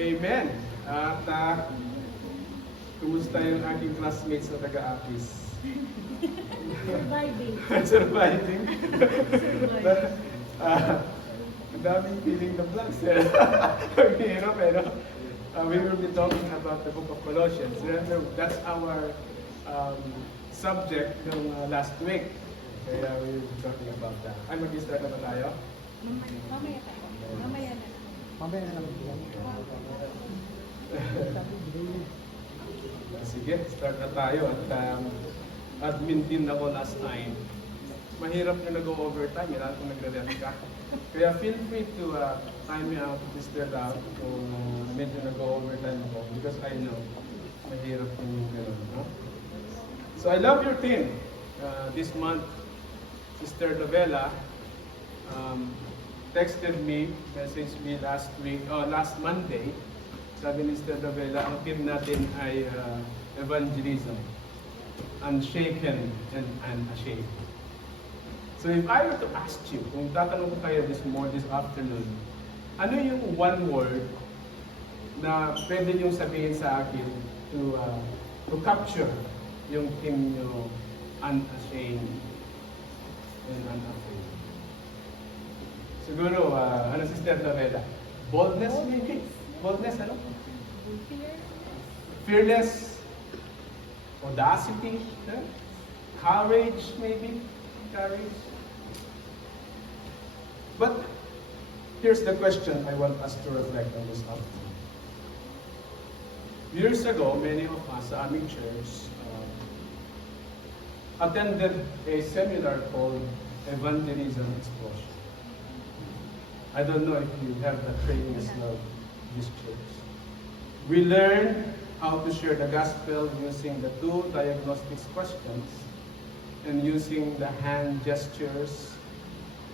Amen. At kumusta yung aking classmates na taga-Apis? Surviving. Surviving. Surviving. Ang daming feeling the blanks. Ang hirap, pero we will be talking about the book of Colossians. Remember, that's our subject ng last week. Kaya we will be talking about that. Ay, mag-start na ba tayo? Mamaya tayo. Mamaya na. Mamaya na lang. Sige, start na tayo. At admin din ako last time. Mahirap na nag-overtime. Yan kung nagre-rent ka. Kaya feel free to time me out, Mr. Lau, kung medyo nag-overtime ako. Because I know, mahirap yung gano'n. No? So I love your team. This month, Sister Novella texted me, messaged me last Monday. Sabi ni Sister Novella, ang team natin ay evangelism. Unshaken and unashamed. So if I were to ask you, kung tatanong ko kayo this afternoon, ano yung one word na pwede niyong sabihin sa akin to capture yung team nyo unashamed and unafraid? Siguro, ano Sister Novella? Boldness maybe? Boldness, ano? Fearless. Audacity. Courage maybe? Courage. But here's the question I want us to reflect on this afternoon. Years ago, many of us sa aming church attended a seminar called Evangelism Explosion. I don't know if you have the training as well in this church. We learned how to share the gospel using the 2 diagnostics questions and using the hand gestures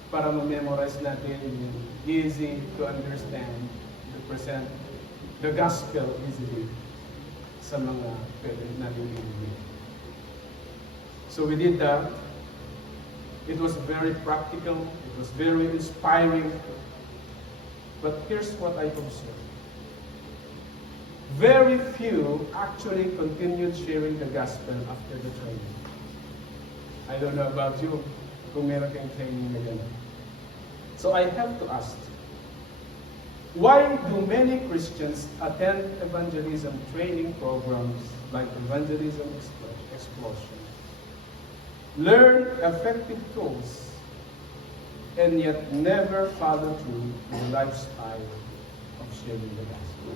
para ma-memorize natin yung easy to understand, to present the gospel easily sa mga pwede natin i-read. So we did that. It was very practical. It was very inspiring. But here's what I observed. Very few actually continued sharing the gospel after the training. I don't know about you, kung meron kang training na gano'n. So I have to ask, why do many Christians attend evangelism training programs like Evangelism Explosion, learn effective tools, and yet never follow through the lifestyle of sharing the gospel?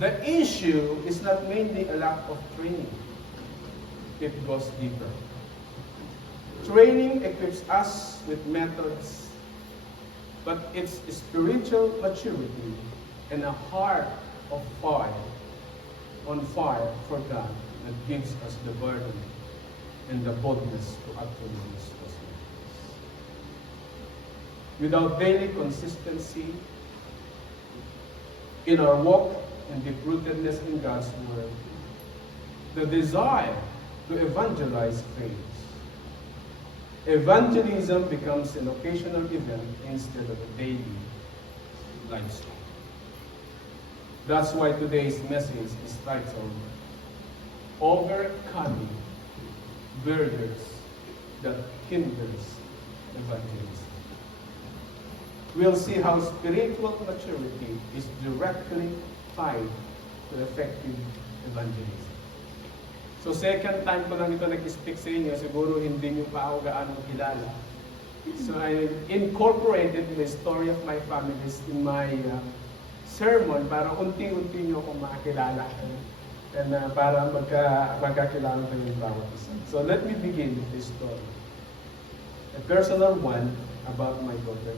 The issue is not mainly a lack of training. It goes deeper. Training equips us with methods, but it's spiritual maturity and a heart of fire, on fire for God, that gives us the burden and the boldness to actually use those methods. Without daily consistency in our walk and deep-rootedness in God's Word, the desire to evangelize fades. Evangelism becomes an occasional event instead of a daily lifestyle. That's why today's message is titled, Overcoming Barriers That Hinders Evangelism. We'll see how spiritual maturity is directly tied to effective evangelism. So second time ko lang ito nag-speak sa inyo, siguro hindi niyo pa ako gaano kilala. So I incorporated the story of my families in my sermon para unti-unti niyo ako makilala. And para magkakilala kayo yung bawat isa. So let me begin with this story. A personal one about my daughter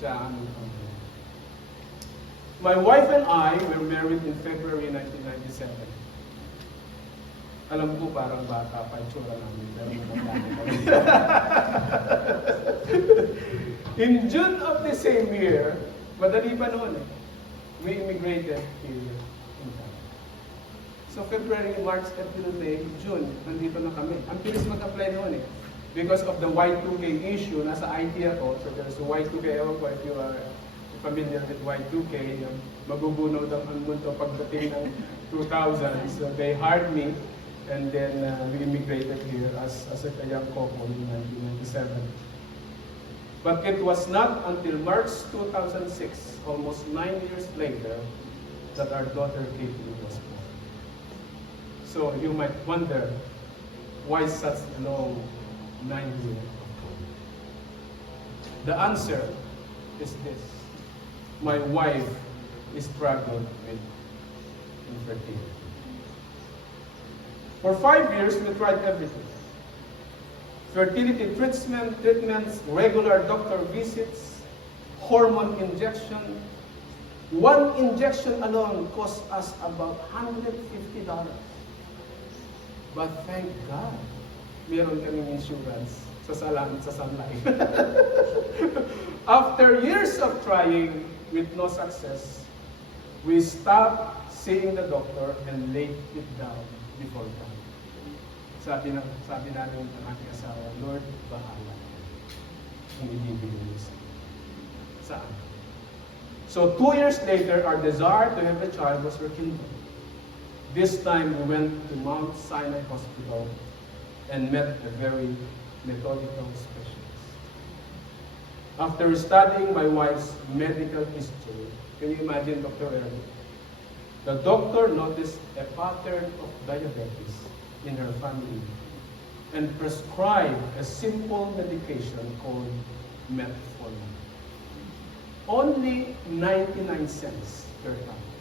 sa aming family. My wife and I were married in February 1997. Alam ko parang bata pa itsura namin, pero matanda kami. In June of the same year, madali pa noon we immigrated here in Canada. So February, March, April, May, June, nandito na kami. Ang bilis mag-apply noon Because of the Y2K issue, nasa IT ako, so there's a Y2K, ewan ko if familiar with Y2K, magugunaw daw ang mundo pagdating ng 2000. So they hired me, and then we immigrated here as a young couple in 1997. But it was not until March 2006, almost 9 years later, that our daughter Caitlin was born. So you might wonder, why such a long 9 years? The answer is this. My wife struggled with infertility. For 5 years, we tried everything. Fertility treatments, regular doctor visits, hormone injection. One injection alone cost us about $150. But thank God, meron kaming insurance sa Sun Life. After years of trying with no success, we stopped seeing the doctor and laid it down before God. Sabi namin ng aking asawa, Lord, bahala. Ang ibibigay niyo saan? So 2 years later, our desire to have a child was rekindled. This time, we went to Mount Sinai Hospital and met a very methodical specialist. After studying my wife's medical history, can you imagine, Dr. Erwin? The doctor noticed a pattern of diabetes in her family and prescribed a simple medication called metformin. Only 99 cents per tablet.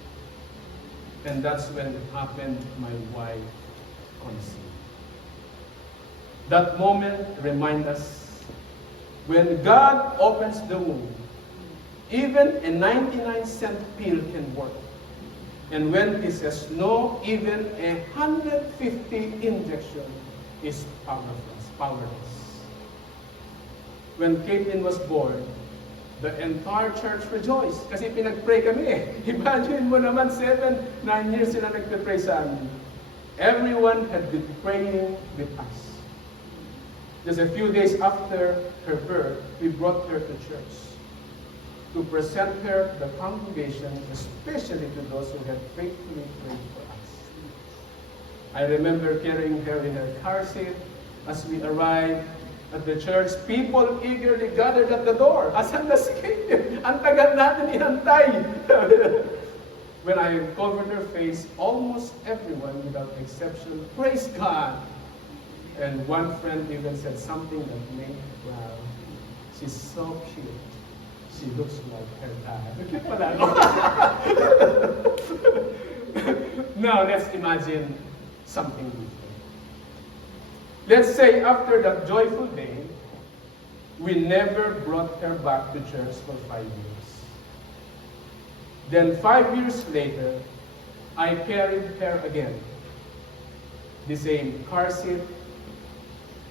And that's when it happened, my wife conceived. That moment reminds us, when God opens the womb, even a 99-cent pill can work. And when He says no, even a 150 injection is powerless. When Caitlin was born, the entire church rejoiced kasi pinag-pray kami. Imagine mo naman, 9 years sila nagpe-pray sa amin. Everyone had been praying with us. Just a few days after her birth, we brought her to church to present her the congregation, especially to those who had faithfully prayed for us. I remember carrying her in her car seat as we arrived at the church. People eagerly gathered at the door. Asan na si Caitlin? Ang tagal natin ihantay. When I covered her face, almost everyone, without exception, praised God. And one friend even said something that made me proud. She's so cute. She looks like her dad. Cute pala, no? Now, let's imagine something different. Let's say after that joyful day, we never brought her back to church for 5 years. Then 5 years later, I carried her again. The same car seat,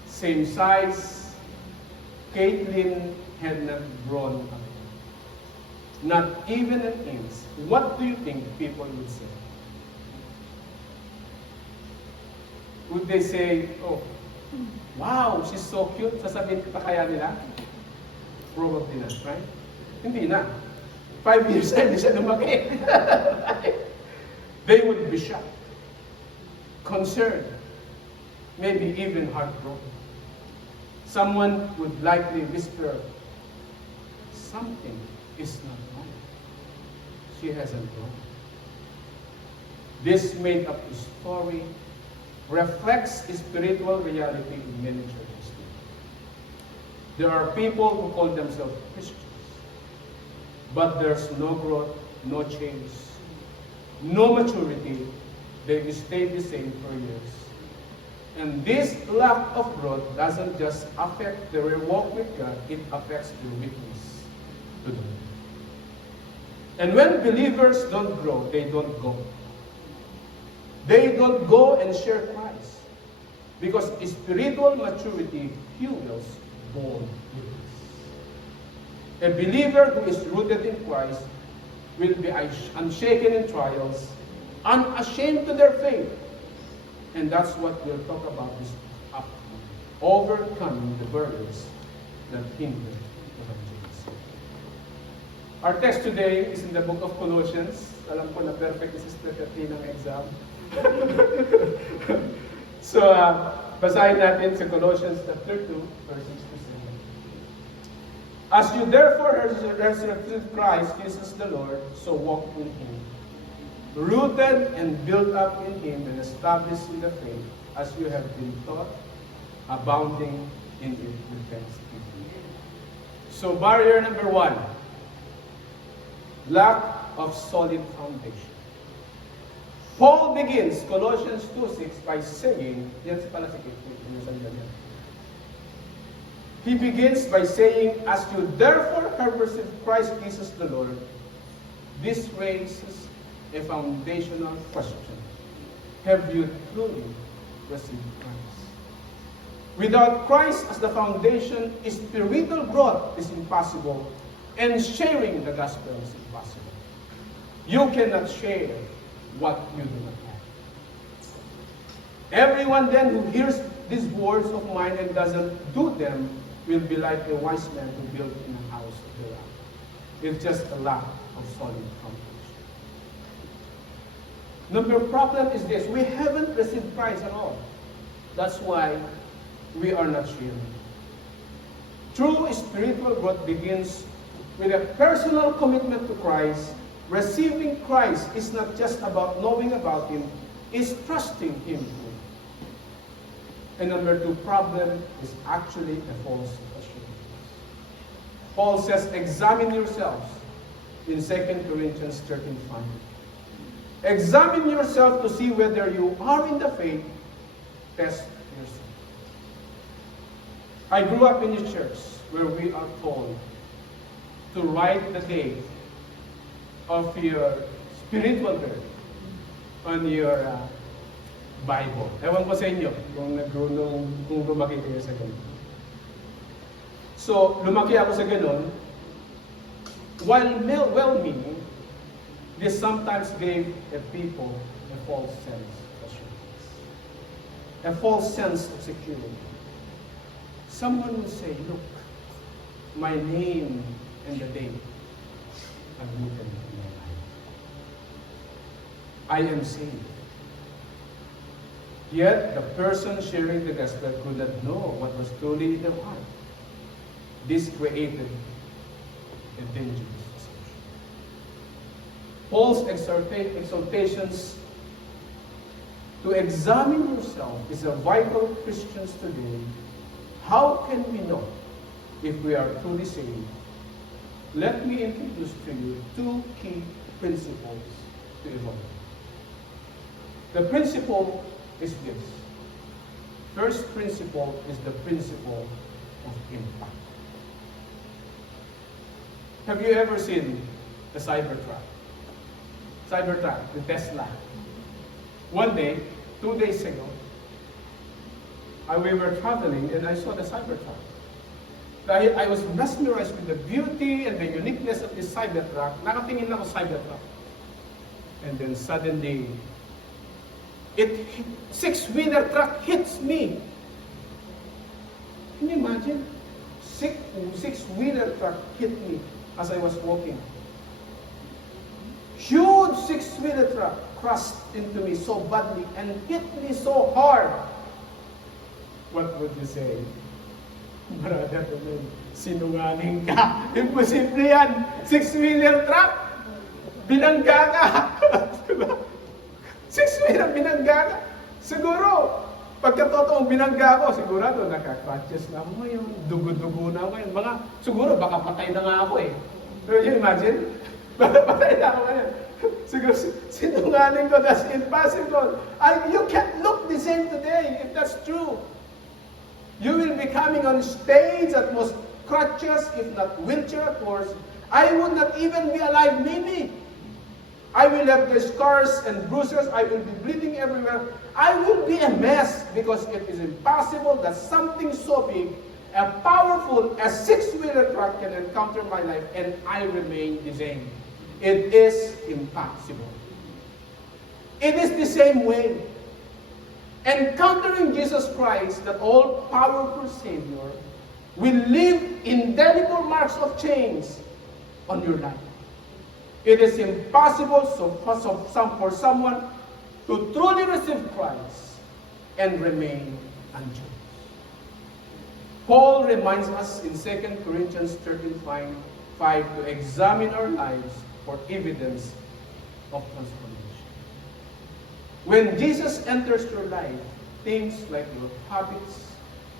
same size. Caitlin had not grown up. Not even an inch. What do you think people would say? Would they say, oh, wow, she's so cute, sasabihin pa kaya nila? Probably not, right? Hindi na. 5 years na, hindi siya lumaki. They would be shocked, concerned, maybe even heartbroken. Someone would likely whisper, something is not right. She hasn't grown. This made-up story reflects spiritual reality in many churches. There are people who call themselves Christians, but there's no growth, no change, no maturity. They stay the same for years. And this lack of growth doesn't just affect their walk with God, it affects their witness to them. And when believers don't grow, they don't go. They don't go and share Christ. Because spiritual maturity fuels bold witness. A believer who is rooted in Christ will be unshaken in trials, unashamed to their faith. And that's what we'll talk about this afternoon. Overcoming the barriers that hinder evangelism. Our text today is in the book of Colossians. Alam ko na perfect si Sister Katrina ng exam. So, basahin natin sa Colossians chapter 2, verses 6 to 7. As you therefore resurrected Christ, Jesus the Lord, so walk in Him, rooted and built up in Him and established in the faith, as you have been taught, abounding in it with thanksgiving. So, barrier number 1, lack of solid foundation. Paul begins Colossians 2:6 by saying, yan si pala si Kate, he begins by saying, as you therefore have received Christ Jesus the Lord, this raises a foundational question. Have you truly received Christ? Without Christ as the foundation, spiritual growth is impossible, and sharing the gospel is impossible. You cannot share what you do not have. Everyone then who hears these words of mine and doesn't do them will be like a wise man who built in a house of the rock. It's just a lack of solid foundation. Number problem is this: we haven't received Christ at all. That's why we are not sharing. True spiritual growth begins with a personal commitment to Christ. Receiving Christ is not just about knowing about Him, it's trusting Him. And number 2 problem is actually a false assurance. Paul says, examine yourselves in 2 Corinthians 13:5. Examine yourself to see whether you are in the faith. Test yourself. I grew up in a church where we are told to write the date of your spiritual birth on your Bible. Ewan ko sa inyo kung lumaki kayo sa ganun. So, lumaki ako sa ganun. While well-meaning, this sometimes gave a people a false sense of assurance, a false sense of security. Someone will say, look, my name and the date are written in my life. I am saved. Yet, the person sharing the gospel could not know what was truly in their heart. This created a dangerous assumption. Paul's exhortations to examine yourself is a vital Christians today. How can we know if we are truly saved? Let me introduce to you 2 key principles to evolve. The principle is this. First principle is the principle of impact. Have you ever seen the Cybertruck? Cybertruck, the Tesla. One day, 2 days ago, we were traveling and I saw the Cybertruck. I was mesmerized with the beauty and the uniqueness of this Cybertruck. Nakatingin ako sa Cybertruck. And then suddenly, six-wheeler truck hits me. Can you imagine? Six-wheeler truck hit me as I was walking. Huge six-wheeler truck crashed into me so badly and hit me so hard. What would you say? Brother, sinungaling ka. Imposible yan. Six-wheeler truck. Binangga ka. Six-wheeler, binangga ka. Siguro, pagkatotoong binangga ko, sigurado, naka-crutches na ako ngayon. Dugo-dugo na ako ngayon. Siguro, baka patay na nga ako eh. Pero you imagine? Baka patay na ako ngayon. Siguro, sinungaling ko, that's impossible. You can't look the same today if that's true. You will be coming on stage at most crutches, if not wheelchair at worst. I would not even be alive, maybe. I will have the scars and bruises. I will be bleeding everywhere. I will be a mess because it is impossible that something so big, and powerful as six-wheeler truck can encounter my life and I remain the same. It is impossible. It is the same way. Encountering Jesus Christ, that all-powerful Savior, will leave indelible marks of change on your life. It is impossible for someone to truly receive Christ and remain unchanged. Paul reminds us in 2 Corinthians 13:5 to examine our lives for evidence of transformation. When Jesus enters your life, things like your habits,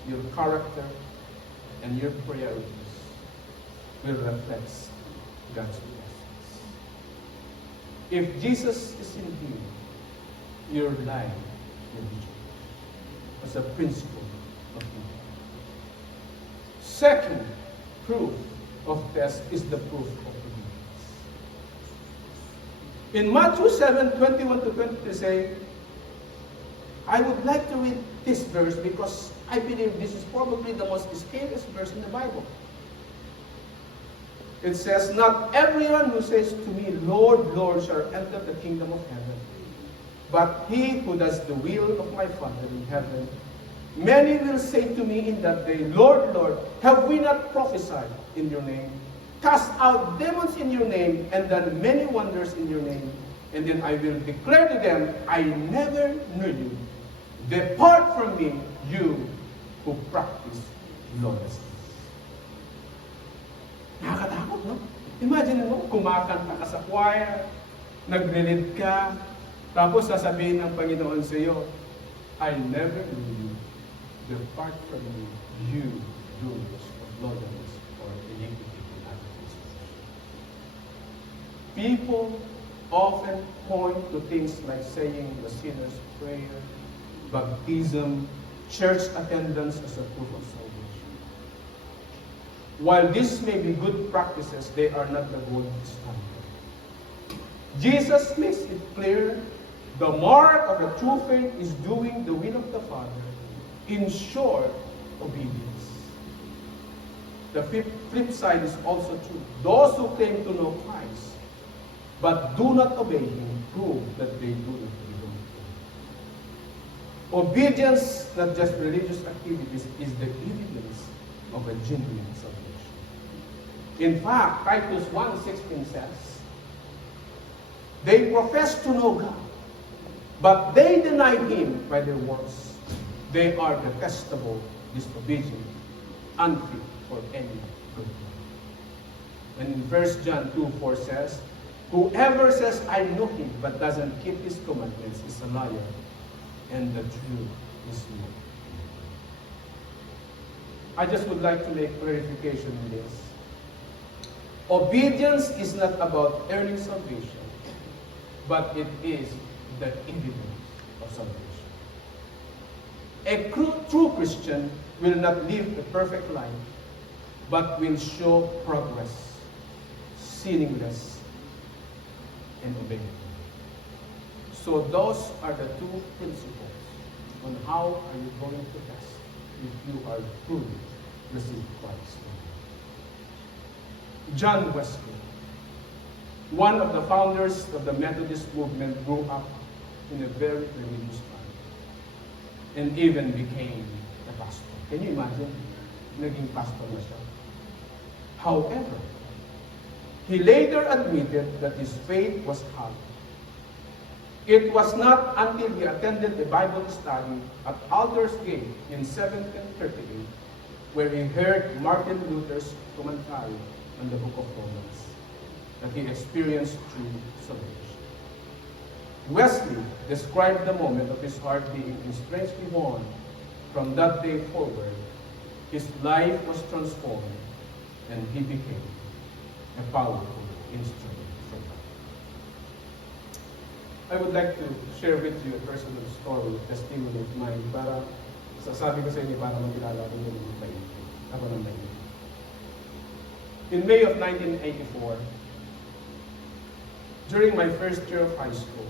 your character, and your priorities will reflect God's blessings. If Jesus is in you, your life will be changed as a principle of life. Second proof of test is the proof of obedience. In Matthew 7:21-22 say, I would like to read this verse because I believe this is probably the most scariest verse in the Bible. It says, not everyone who says to me, Lord, Lord, shall enter the kingdom of heaven, but he who does the will of my Father in heaven. Many will say to me in that day, Lord, Lord, have we not prophesied in your name, cast out demons in your name, and done many wonders in your name? And then I will declare to them, I never knew you. Depart from me, you who practice lawlessness. Nakakatakot, no? Imagine mo, kumakanta ka sa choir, nag-lead ka, tapos sasabihin ng Panginoon sa iyo, I never knew you. Depart from me, you doers of lawlessness or iniquity in other places. People often point to things like saying the sinner's prayer, baptism, church attendance as a proof of salvation. While these may be good practices, they are not the gold standard. Jesus makes it clear the mark of a true faith is doing the will of the Father in short obedience. The flip side is also true. Those who claim to know Christ but do not obey Him prove that they do not belong to Him. Obedience, not just religious activities, is the evidence of a genuine salvation. In fact, Titus 1:16 says, they profess to know God, but they deny Him by their works. They are detestable, disobedient, unfit for any good work. And in 1 John 2:4 says, whoever says, I know Him, but doesn't keep His commandments is a liar, and the truth is not. I just would like to make clarification in this. Obedience is not about earning salvation, but it is the evidence of salvation. A true Christian will not live a perfect life, but will show progress, sinningless, and obeying. So those are the two principles on how are you going to test if you are truly received Christ. John Wesley, one of the founders of the Methodist movement, grew up in a very religious family and even became a pastor. Can you imagine? Naging pastor na siya. However, he later admitted that his faith was hollow. It was not until he attended a Bible study at Aldersgate in 1738 where he heard Martin Luther's commentary on the book of Romans that he experienced true salvation. Wesley described the moment of his heart being strangely warm. From that day forward, his life was transformed and he became a powerful instrument for God. I would like to share with you a personal story, testimony of mine, para sasabi ko sa inyo para makilala ko yung faith. Ako ng faith. In May of 1984, during my first year of high school,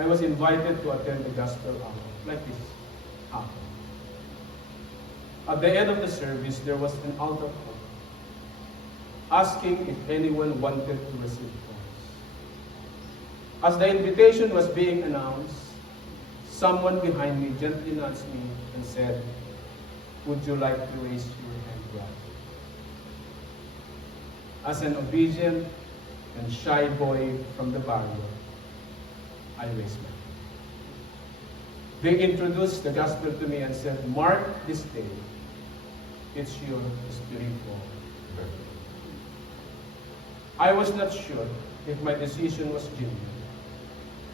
I was invited to attend the gospel hour, like this hour. At the end of the service, there was an altar call, asking if anyone wanted to receive Christ. As the invitation was being announced, someone behind me gently nudged me and said, would you like to raise your hand, brother? As an obedient and shy boy from the barrio, I raised my hand. They introduced the gospel to me and said, "Mark this day, it's your spiritual birthday." I was not sure if my decision was genuine,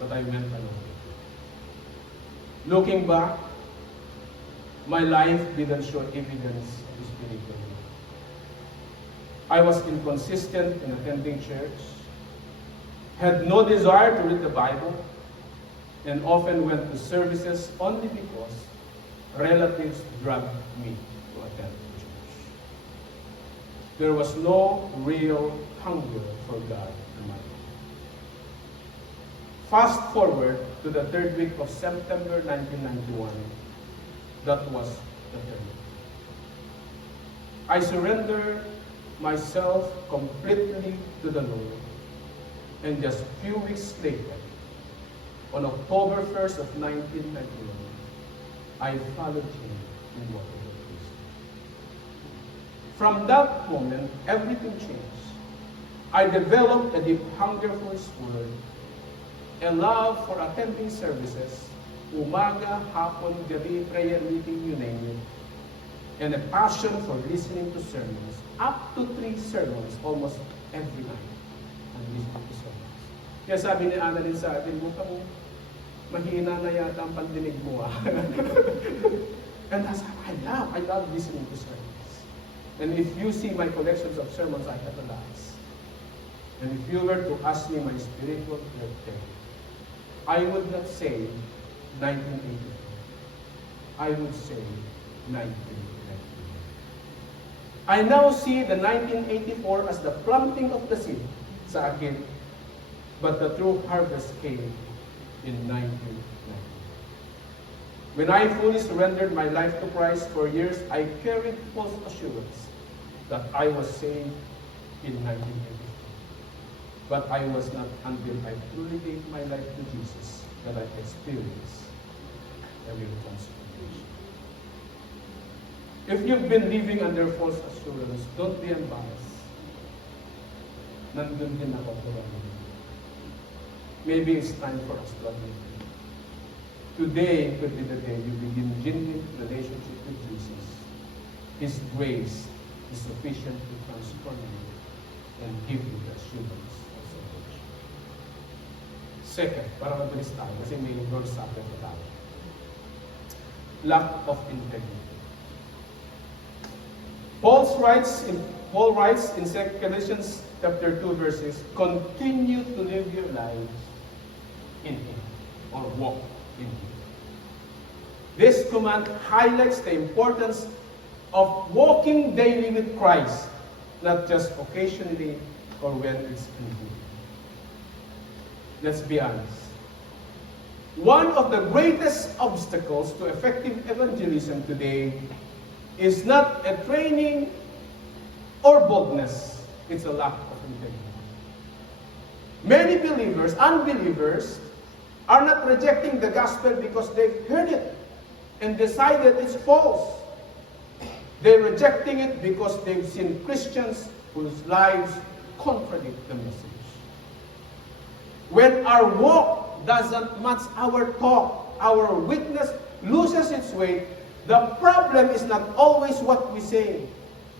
but I went along. Looking back, my life didn't show evidence of spiritual growth. I was inconsistent in attending church, had no desire to read the Bible, and often went to services only because relatives dragged me to attend church. There was no real hunger for God in my life. Fast forward to the third week of September 1991. That was the third week. I surrendered myself completely to the Lord. And just a few weeks later, on October 1st of 1991, I followed Him in whatever place. From that moment, everything changed. I developed a deep hunger for His Word, a love for attending services, umaga, hapon, gabi, prayer meeting, you name it, and a passion for listening to sermons, up to 3 sermons almost every night. And listening to sermons. Kaya sabi ni Annalyn sa atin, mukhang mahina na yata ang pandinig mo. And that's how I love listening to sermons. And if you see my collections of sermons, I have a lot. And if you were to ask me my spiritual birthday, I would not say 1984. I would say 1994. I now see the 1984 as the planting of the seed sa akin, but the true harvest came in 1990. When I fully surrendered my life to Christ, for years I carried false assurance that I was saved in 1984. But I was not until I truly gave my life to Jesus that I experienced a real transformation. If you've been living under false assurance, don't be embarrassed. Nandun din ako tuwang. Maybe it's time for us to admit. Today could be the day you begin genuine relationship with Jesus. His grace is sufficient to transform you and give you the assurance of salvation. Second, para mabilis tayo, kasi may Lord's Supper pa tayo. Lack of integrity. Paul writes in 2 Corinthians chapter 2 verses, continue to live your lives in Him, or walk in Him. This command highlights the importance of walking daily with Christ, not just occasionally or when it's convenient. Let's be honest. One of the greatest obstacles to effective evangelism today is not a training or boldness, it's a lack of integrity. Many unbelievers, are not rejecting the gospel because they've heard it and decided it's false. They're rejecting it because they've seen Christians whose lives contradict the message. When our walk doesn't match our talk, our witness loses its way, the problem is not always what we say,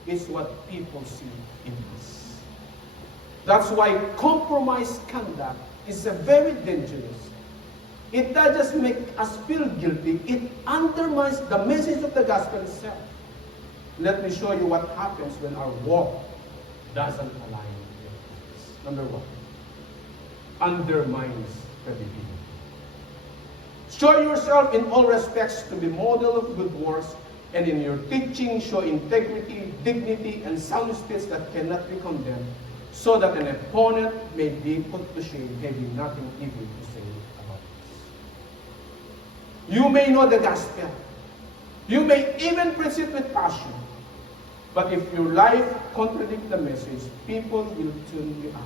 it's what people see in us. That's why compromised conduct is very dangerous. It doesn't just make us feel guilty, it undermines the message of the gospel itself. Let me show you what happens when our walk doesn't align with this. Number 1, undermines credibility. Show yourself in all respects to be model of good works, and in your teaching show integrity, dignity, and sound speech that cannot be condemned, so that an opponent may be put to shame, having nothing evil to say about this. You may know the gospel. You may even preach it with passion. But if your life contradicts the message, people will tune you out.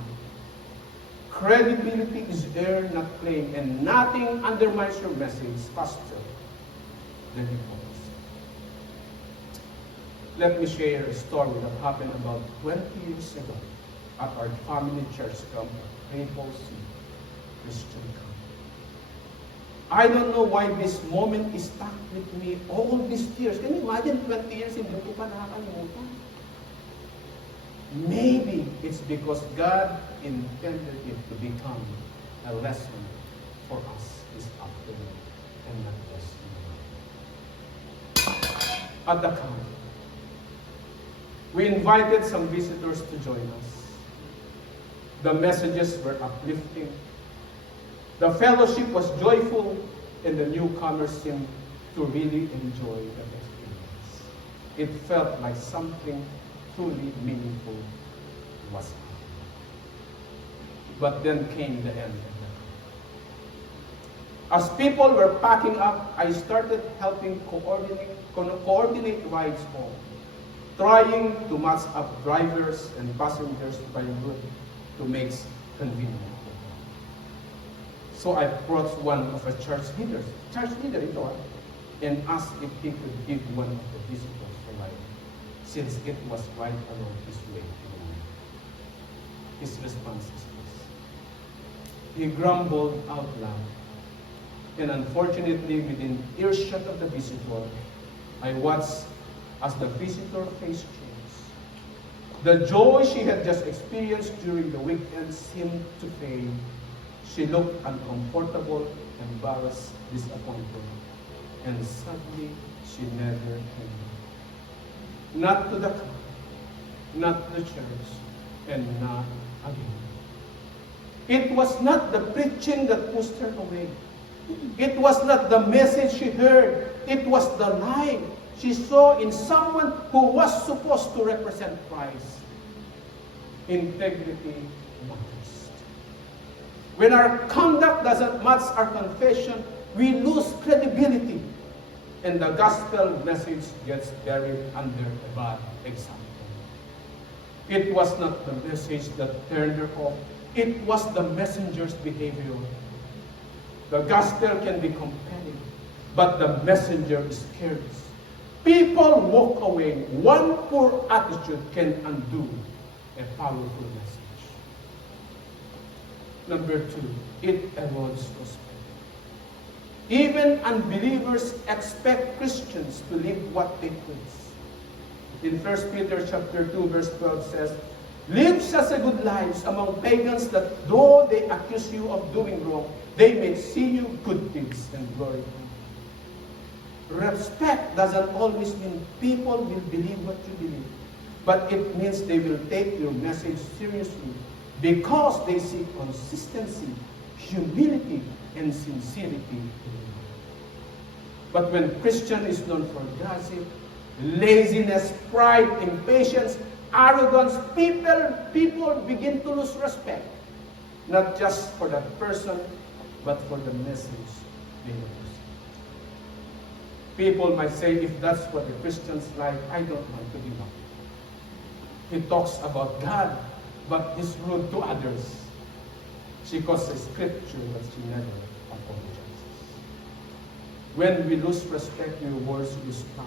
Credibility is earned, not claimed, and nothing undermines your message faster than hypocrisy. Let me share a story that happened about 20 years ago at our family church camp, Maple C Christian Camp. I don't know why this moment is stuck with me all these years. Can you imagine 20 years hindi ko pa nakakalimutan? Maybe it's because God intended it to become a lesson for us this afternoon and not just now. At the camp, we invited some visitors to join us. The messages were uplifting. The fellowship was joyful, and the newcomers seemed to really enjoy the experience. It felt like something truly meaningful was happening. But then came the end. As people were packing up, I started helping coordinate rides home, trying to match up drivers and passengers by route to make convenient. So I approached one of the church leader ito, and asked if he could give one of the visitors a ride, since it was right along his way to the room. His response is this. He grumbled out loud, and unfortunately, within earshot of the visitor, I watched as the visitor's face changed. The joy she had just experienced during the weekend seemed to fade. She looked uncomfortable, embarrassed, disappointed, and suddenly she never came. Not to the camp, not to the church, and not again. It was not the preaching that pushed her away. It was not the message she heard. It was the life she saw in someone who was supposed to represent Christ. Integrity matters. When our conduct doesn't match our confession, we lose credibility, and the gospel message gets buried under a bad example. It was not the message that turned her off. It was the messenger's behavior. The gospel can be compelling, but the messenger is careless. People walk away. One poor attitude can undo a powerful message. Number 2, it erodes respect. Even unbelievers expect Christians to live what they preach. In 1 Peter chapter 2, verse 12 says, live such a good lives among pagans that though they accuse you of doing wrong, they may see you good deeds and glorify you. Respect doesn't always mean people will believe what you believe, but it means they will take your message seriously because they see consistency, humility, and sincerity in you. But when Christian is known for gossip, laziness, pride, impatience, arrogance, people begin to lose respect, not just for that person, but for the message they represent. People might say, if that's what a Christian's like, I don't want to be one. He talks about God, but he's rude to others. She quotes a scripture, but she never apologizes. When we lose respect, your words lose power.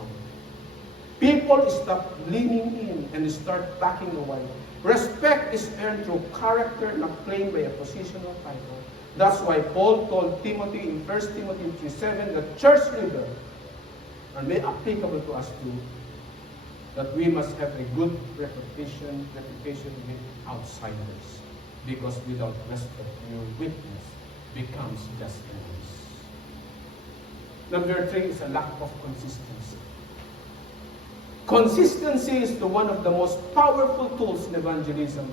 People stop leaning in and start backing away. Respect is earned through character, not claimed by a position or title. That's why Paul told Timothy in 1 Timothy 3:7 that church leader, and may applicable to us too, that we must have a good reputation with outsiders. Because without respect, your witness becomes just a noise. Number 3 is a lack of consistency. Consistency is one of the most powerful tools in evangelism.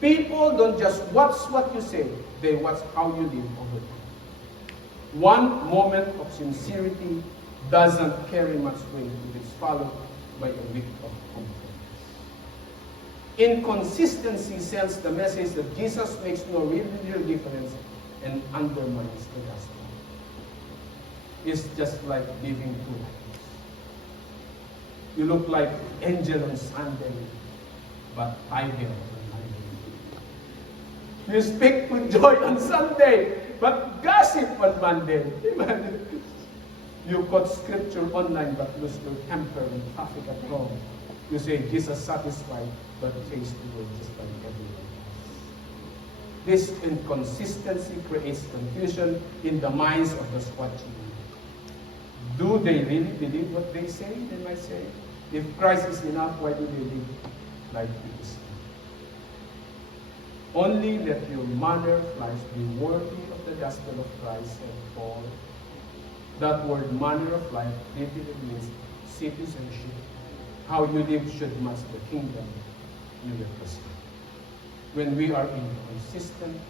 People don't just watch what you say, they watch how you live over time. One moment of sincerity doesn't carry much weight if it's followed by a week of compromise. Inconsistency sends the message that Jesus makes no real difference and undermines the gospel. It's just like living two lives. You look like angel on Sunday, but idle on Monday. You speak with joy on Sunday, but gossip on Monday. You quote scripture online, but lose your temper in traffic at home. You say Jesus satisfied, but chase the word just like everyone else. This inconsistency creates confusion in the minds of those watching. Do they really believe what they say? They might say, if Christ is enough, why do they live like this? Only let your manner of life be worthy of the gospel of Christ, said Paul. That word manner of life literally means citizenship. How you live should match the kingdom you represent. When we are inconsistent,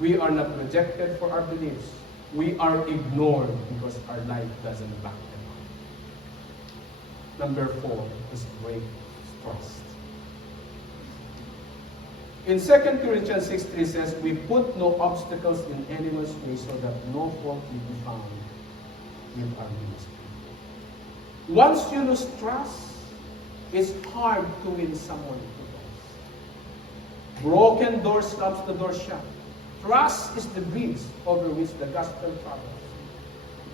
we are not rejected for our beliefs. We are ignored because our life doesn't back them up. Number 4 is break trust. In 2 Corinthians 6:3 says, we put no obstacles in anyone's way so that no fault will be found with our ministry. Once you lose trust, it's hard to win someone to trust. Broken doors stops the door shut. Trust is the bridge over which the gospel travels.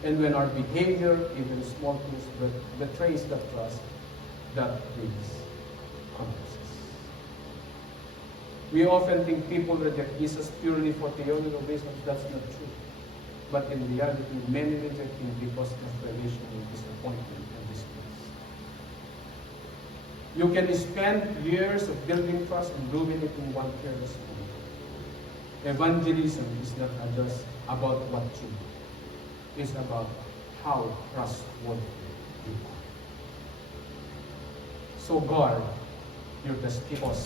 And when our behavior, even small things, betrays the trust, that bridge collapses. We often think people reject Jesus purely for theological reasons. That's not true. But in reality, many reject him because of relational disappointment and distress. You can spend years of building trust and ruin it in one careless moment. Evangelism is not just about what you do. It's about how trustworthy you are. So guard your testimony.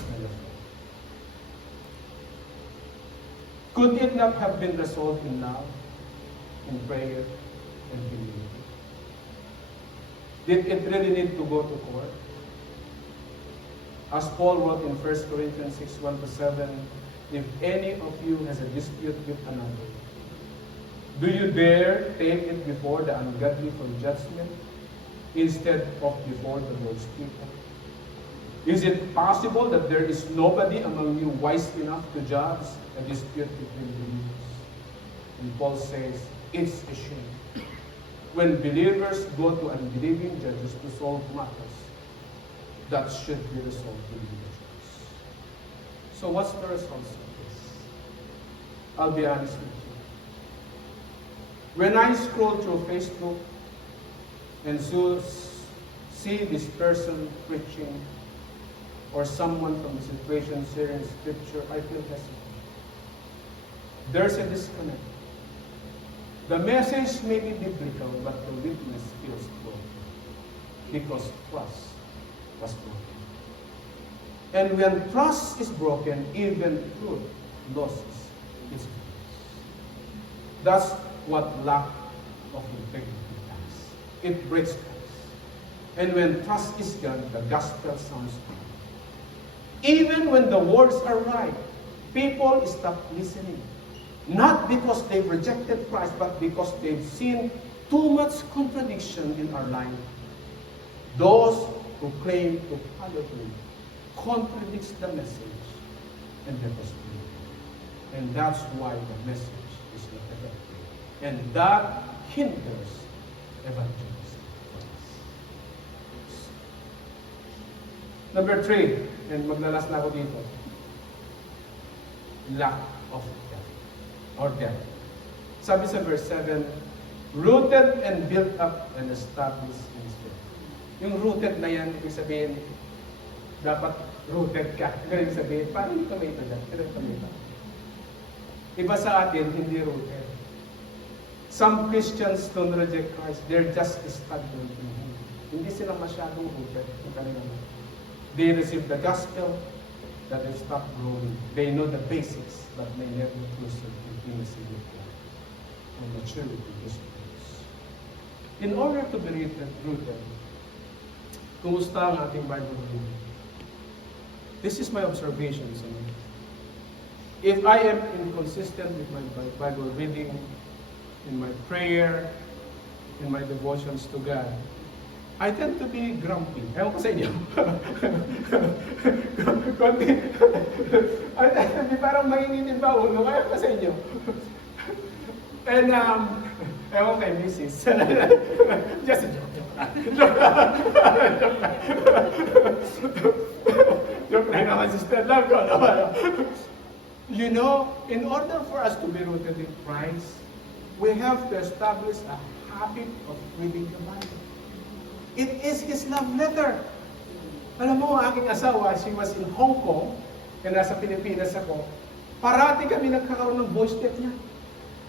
Could it not have been resolved in love, in prayer, and humility? Did it really need to go to court? As Paul wrote in 1 Corinthians 6:1-7, if any of you has a dispute with another, do you dare take it before the ungodly for judgment instead of before the Lord's people? Is it possible that there is nobody among you wise enough to judge a dispute between believers? And Paul says, it's a shame when believers go to unbelieving judges to solve matters that should be resolved in the church. So what's the result of this? I'll be honest with you. When I scroll through Facebook and see this person preaching or someone from the situation sharing scripture, I feel hesitant. There's a disconnect. The message may be biblical, but the witness feels broken because trust was broken. And when trust is broken, even truth loses its voice. That's what lack of integrity does. It breaks trust. And when trust is gone, the gospel sounds wrong. Even when the words are right, people stop listening. Not because they've rejected Christ, but because they've seen too much contradiction in our life. Those who claim to follow him contradicts the message and let us believe. And that's why the message is not effective. And that hinders evangelism. Number 3, and maglalas na ako dito, lack of depth or depth. Sabi sa verse 7, rooted and built up and established in spirit. Yung rooted na yan, ibig sabihin, dapat rooted ka. Ibig sabihin, parang tomato dyan, pero tomato. Iba sa atin, hindi rooted. Some Christians don't reject Christ. They're just stagnant in Him. Hindi sila masyadong rooted. They receive the gospel, that they stop growing. They know the basics, but may never pursue intimacy with God. And maturity is grace. In order to be rooted, kumusta ang ating Bible reading? This is my observation sa inyo. If I am inconsistent with my Bible reading, in my prayer, in my devotions to God, I tend to be grumpy. Ewan ko sa inyo. I tend to be parang mainitin pa ulo. Ewan ko sa inyo. And, ewan kay Mrs. Just a joke. Joke lang naman, Sister Love ko. You know, in order for us to be rooted in Christ, we have to establish a habit of reading the Bible. It is His love letter. Alam mo, aking asawa, she was in Hong Kong, and nasa Pilipinas ako, parati kami nagkakaroon ng voice tape niya.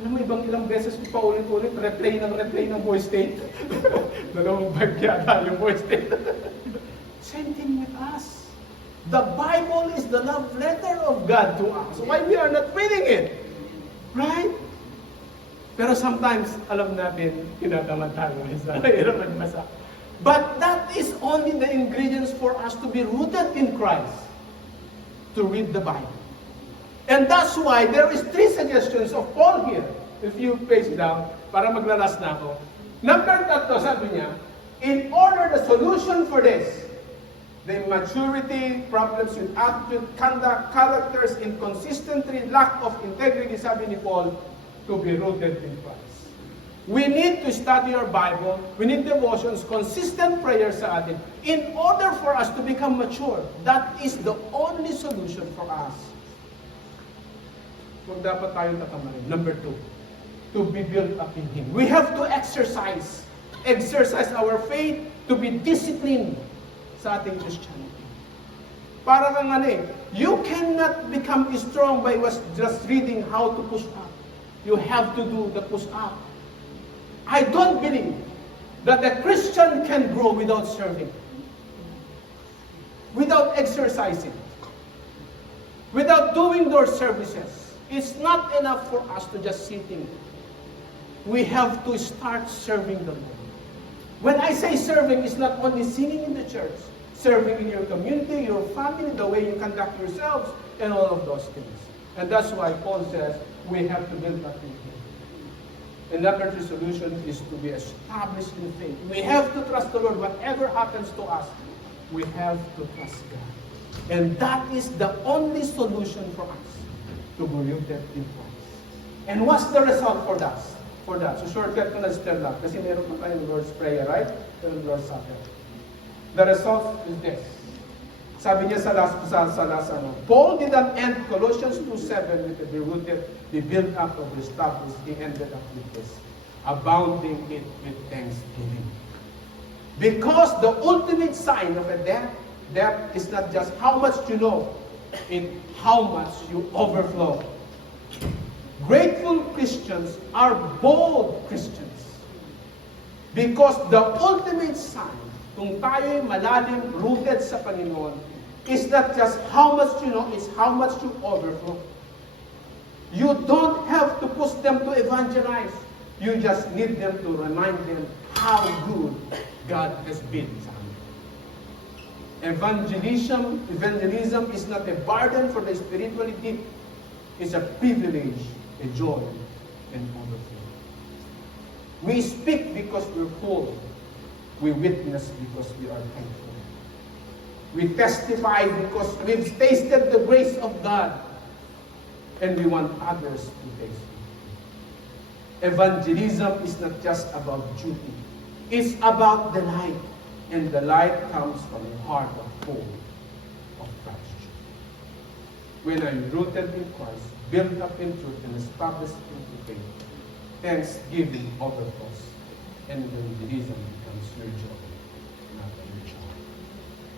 Alam mo, ilang beses ko pa ulit-ulit, replay ng voice tape. 2 bag yata yung voice tape. Same thing with us. The Bible is the love letter of God to us. Why we are not reading it? Right? Pero sometimes, alam natin, tinatamad tayo. Hirap magbasa. But that is only the ingredients for us to be rooted in Christ. To read the Bible. And that's why there is 3 suggestions of Paul here. If you page down, para maglalas na ako. Number 3, sabi niya, in order the solution for this, the immaturity, problems with attitude, conduct, characters, inconsistency, lack of integrity, sabi ni Paul, to be rooted in Christ. We need to study our Bible. We need devotions, consistent prayers sa atin in order for us to become mature. That is the only solution for us. Kung dapat tayong tatamarin. Number 2, to be built up in Him. We have to exercise our faith, to be disciplined sa ating Christianity. Para kang you cannot become strong by just reading how to push up. You have to do the push up. I don't believe that a Christian can grow without serving, without exercising, without doing those services. It's not enough for us to just sitting. We have to start serving the Lord. When I say serving, it's not only singing in the church, serving in your community, your family, the way you conduct yourselves, and all of those things. And that's why Paul says we have to build up in Him. And number 3 solution is to be established in faith. We have to trust the Lord. Whatever happens to us, we have to trust God. And that is the only solution for us to be rooted in Christ. And what's the result for that? So shortcut ko na Sister Love. Kasi meron pa tayong Lord's Prayer, right? Meron Lord's Supper. The result is this. Sabi niya sa last, Paul did not end Colossians 2:7 with the be rooted, be built up, or be established. He ended up with this, abounding it with thanksgiving. Because the ultimate sign of a depth is not just how much you know, it's how much you overflow. Grateful Christians are bold Christians. Because the ultimate sign, kung tayo'y malalim rooted sa Panginoon, is not just how much you know, it's how much you overflow. You don't have to push them to evangelize. You just need them to remind them how good God has been. Evangelism is not a burden for the spiritually deep. It's a privilege, a joy, and overflow. We speak because we're full. We witness because we are thankful. We testify because we've tasted the grace of God. And we want others to taste it. Evangelism is not just about duty. It's about the light. And the light comes from a heart full of Christ. When I'm rooted in Christ, built up in truth, and established in faith, thanksgiving overflows. And evangelism becomes your joy, not your joy.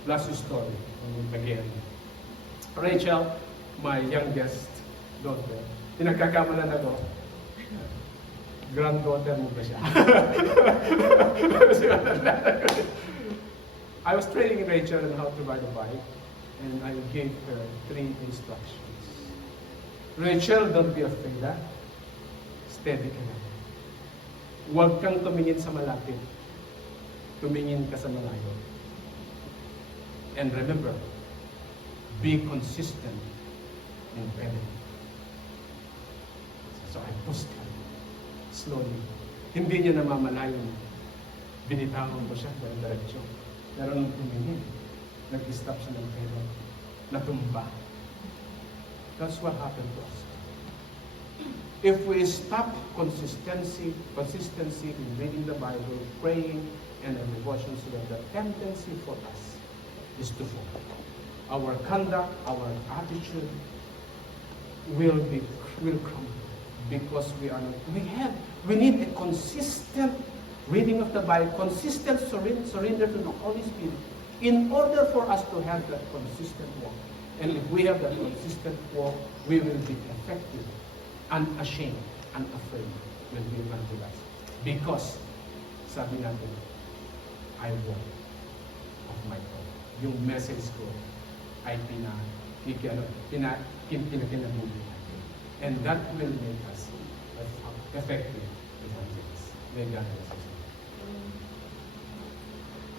Last story, again. Rachel, my youngest daughter, pinagkakamalan ako. Granddaughter mo ba siya? I was training Rachel on how to ride a bike, and I gave her 3 instructions. Rachel, don't be afraid, ha? Steady ka lang. Huwag kang tumingin sa malapit. Tumingin ka sa malayo. And remember, be consistent in prayer. So I pushed her slowly. Hindi niya namamalayan. Binitawan ko siya ng diretsyo. Pero nung tumingin, nag-stop siya ng pera. Natumba. That's what happened to us. If we stop consistency in reading the Bible, praying, and the devotions, so that the tendency for us is to fall. Our conduct, our attitude will crumble because we need a consistent reading of the Bible, consistent surrender to the Holy Spirit in order for us to have that consistent walk. And if we have that consistent walk, we will be effective, unashamed, and afraid when we evangelize. Because, sabi natin, I walk of my own. Yung message ko ay pinakinabuhi natin. And that will make us effective evangelists. May God bless us.